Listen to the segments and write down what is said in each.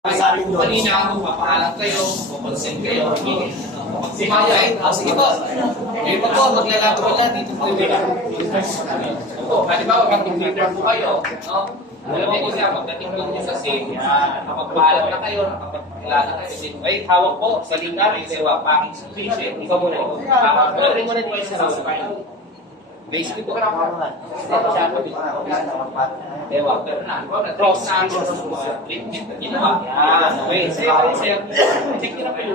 Kanina, papahalang kayo, consent kayo, magsimayay. Sige po. Ngayon po, maglalaro na dito po yung po. Halimbawa, mag-deliver po kayo. Alam niyo siya, magdating po niyo sa scene, nakapagpahalang na kayo, nakapagpilala kayo. Ay, hawak po, sa lingar, sewa, panging patient. Ikaw muna. Pagdating mo na dito sa house. Basically po, Ewa, cross treatment na ginawa. Okay, sir, check nyo na kayo.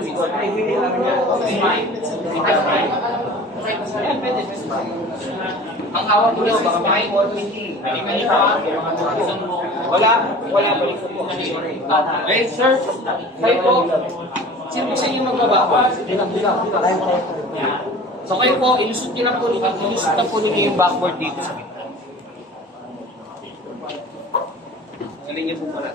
Ang hawak mo daw, baka may wala balik po. Okay, sir, kayo po, sino po sa inyo magbaba? So kayo po, ilusot nyo na po nyo yung backward dito sa gitna. Galing niyo po pala.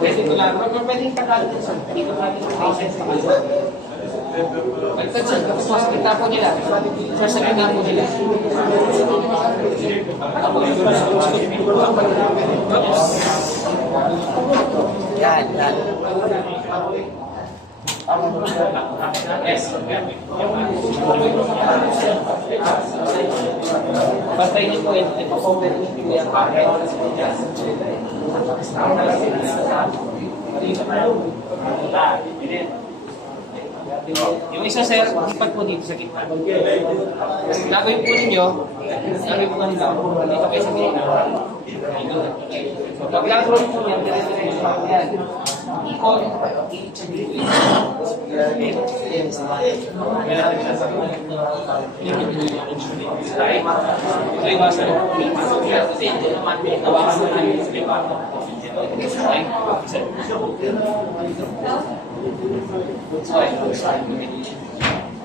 Pwede ko lang. Pwede kakalit sa dito natin sa patients na kayo. Pagkatsan, tapos masakita po nila. Masakita po nila. Yan. Yes. Basta yun po, ito-comment nyo yung bakit. Yung isa, sir, lipat po dito sa gitna. Gagawin po ninyo, dito kayo sa gitna. Paglaro po yan, yan. Ikot,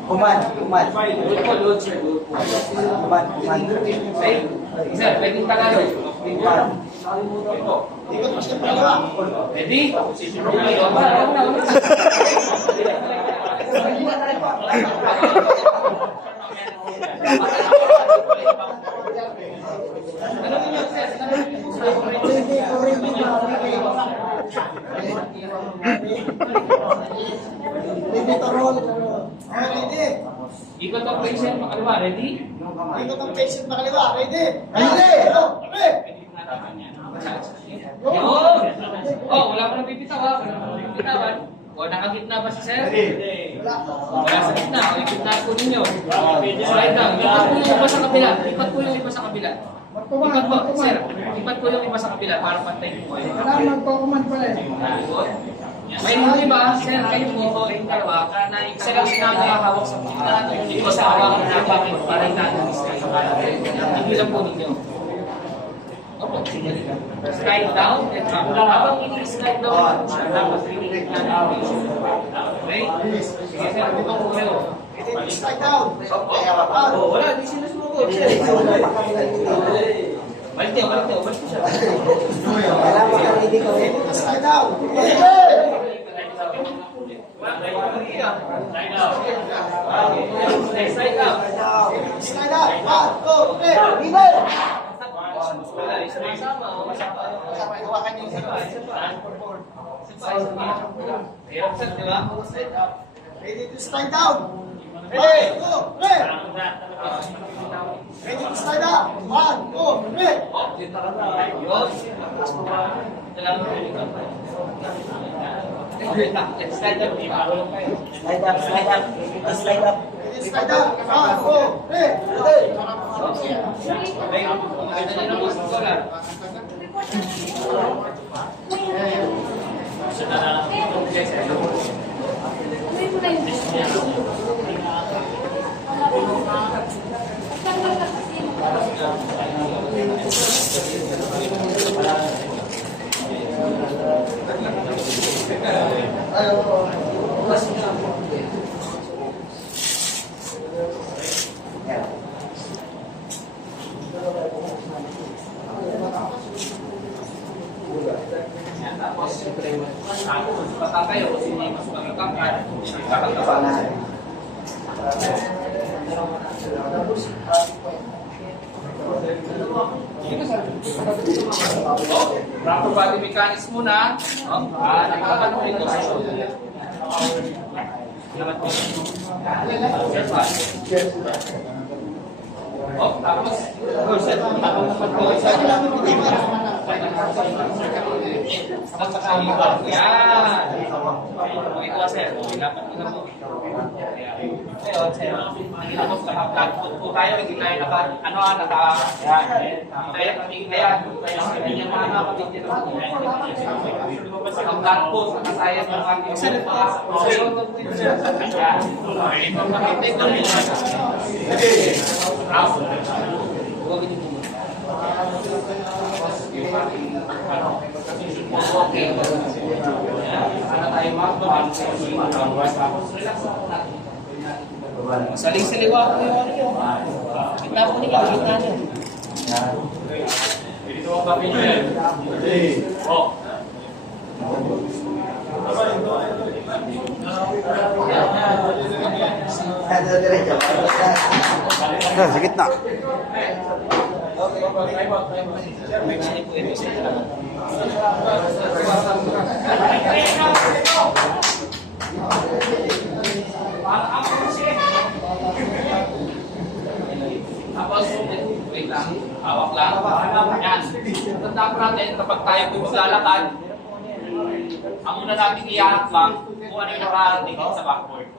Kuman. Load, sir. Kuman. Sir, pwedeng Tagalog. Ready? Ikot ang patient makaliwa. Ready? Ikot ang patient makaliwa. Ready? Oh, wala ko nang bibitawan. O, nakagitna ba si sir? Wala sa gitna. O, ikitna po ninyo. Slide down. Lipat po yung iba sa kabila. Lipat po, sir. Lipat po yung iba sa kabila para pantay po kayo. Wala, magpakuman pala eh. May mga iba, sir, kayo po, yung dalawa, isa lang sinakahawak sa mga ito sa hawak ng bakit para itanis kayo. Hindi lang po ninyo. Slide down and up. Habang ini-slide down, dapat rinigit na ng patient. Okay? Sige, sir, buka po kayo. Slide down. Wala, di sila sumugod. Balik niyo siya. Wala makaredy ko. Slide down. Slide down. Slide down. Okay. Leader. Iwakan niyo yung ready to slide down. Ready, go, ready. Ready to slide down. 1, 2, 3. Slide up. Slide up. Slide down. 1, 2, Tapos, siyempre, patang kayo kasi hindi mas magkakangkat. Proper body mechanics muna. Nakakano ito sa shoulder. Tapos, tapos naman po. Yan. Okay po, sir. Dapat ito po. Ngayon, sir. Tapos, naka-flat foot po tayo. Hindi tayo kaya kami kaya yung mga kapatid naka-flat foot. Nakasayas ng ating mga okay. Saling-saliwa ko yung ano yun. Kita po nila, kita niyo. Dito ang kami niya. Oh. Sa gitna. Tapos, wait lang, hawak lang. Yan. Tandaan ko natin, kapag tayo po maglalakad, ang una natin iyanap lang kung ano yung nakarating sa backboard.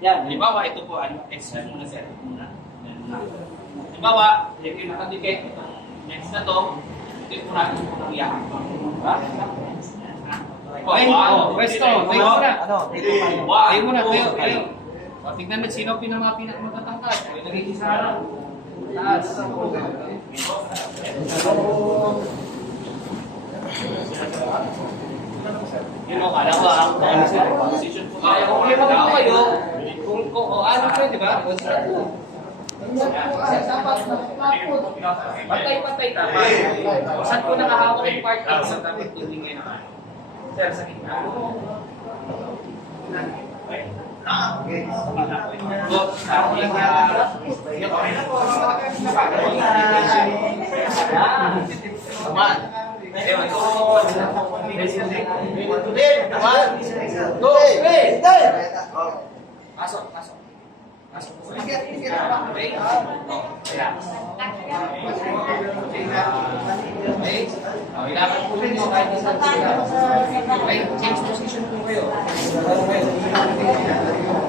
Yan. Halimbawa, ito po, exercise muna sir. Halimbawa, ito yung nakadikit. Next na to, ito po natin kung iyanap lang. Okay, pwesto. Tayo muna. Tayo muna, tayo. Tignan mo, sino mga pinakamatangkad. Ito nagiging sa harap. Taas. Yun o, kala ko position po kayo. Kung lima po kayo, kung ano po, di ba? Patay-patay tama. Saan po nakahawak yung part out sa dapat tingin naman? Sir, sa gitna. Pasok. Kailangan po ninyo kahit isang sila. Okay, change position po kayo.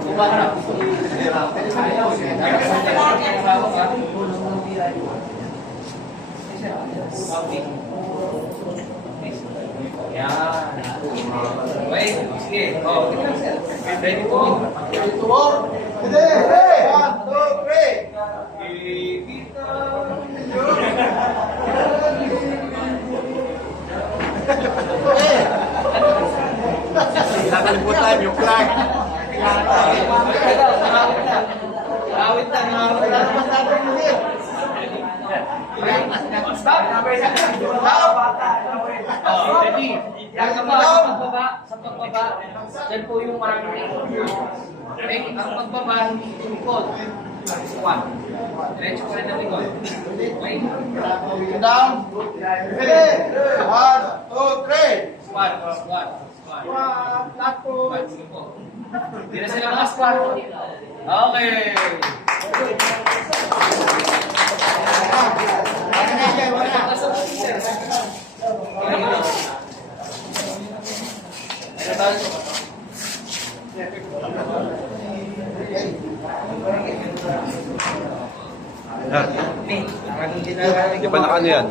Kumarap. Yan. Okay, sige. Ready to work? Hindi! 1, 2, 3! Nakalimutan yung flag. Awit na. Stop! Ready? Sa pagbaba, dyan po yung marketing. Okay, ang pagbaba, hindi tumikot. Squat. Diretso ko rin ang likod. Okay? Down. Ready? 1, 2, 3! Squat. Squat. Sige po. Hindi na sila mga-squat. Okay. Di ba naka ano yan?